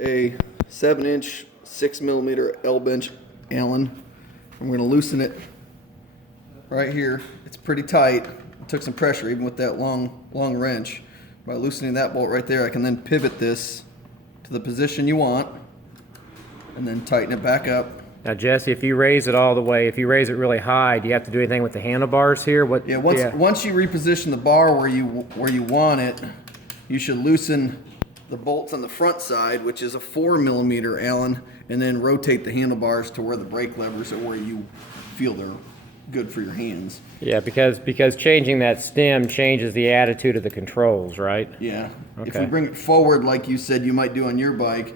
a 7-inch 6mm L-bench Allen. I'm going to loosen it right here. It's pretty tight. It took some pressure even with that long wrench. By loosening that bolt right there, I can then pivot this to the position you want and then tighten it back up. Now, Jesse, if you raise it all the way, if you raise it really high, do you have to do anything with the handlebars here? Once you reposition the bar where you want it, you should loosen the bolts on the front side, which is a 4mm Allen, and then rotate the handlebars to where the brake levers are where you feel they're good for your hands. Yeah, because changing that stem changes the attitude of the controls, right? Yeah. Okay. If you bring it forward like you said you might do on your bike,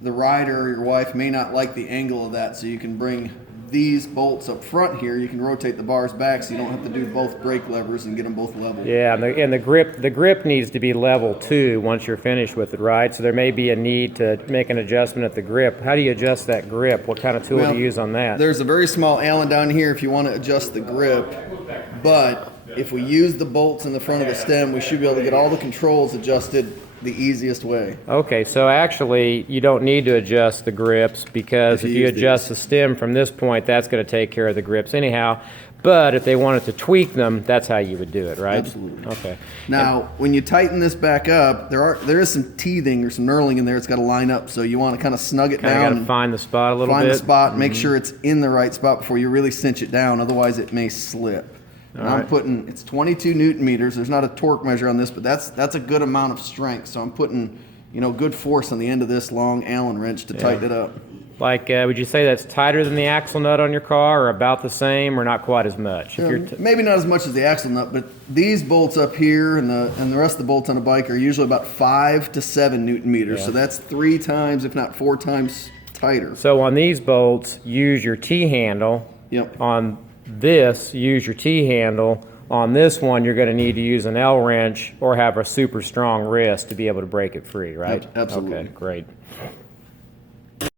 the rider or your wife may not like the angle of that, so you can bring these bolts up front here. You can rotate the bars back so you don't have to do both brake levers and get them both level. Yeah, and the grip needs to be level too once you're finished with it, right? So there may be a need to make an adjustment at the grip. How do you adjust that grip? What kind of tool do you use on that? There's a very small Allen down here if you want to adjust the grip, but if we use the bolts in the front of the stem, we should be able to get all the controls adjusted the easiest way. Okay, so actually you don't need to adjust the grips, because if you adjust the stem from this point, that's going to take care of the grips anyhow. But if they wanted to tweak them, that's how you would do it, right? Absolutely. Okay. Now, when you tighten this back up, there is some teething or some knurling in there. It's got to line up, so you want to kind of snug it down. Got to find the spot a little bit. Find the spot, make sure it's in the right spot before you really cinch it down. Otherwise, it may slip. And I'm putting, it's 22 Newton meters. There's not a torque measure on this, but that's a good amount of strength. So I'm putting, good force on the end of this long Allen wrench to tighten it up. Like, would you say that's tighter than the axle nut on your car, or about the same, or not quite as much? Maybe not as much as the axle nut, but these bolts up here and the rest of the bolts on a bike are usually about 5 to 7 Newton meters. Yeah. So that's 3 times, if not 4 times tighter. So on these bolts, use your T-handle. Yep. On this, use your T-handle. On this one, you're going to need to use an L wrench or have a super strong wrist to be able to break it free, right? Absolutely. Okay, great.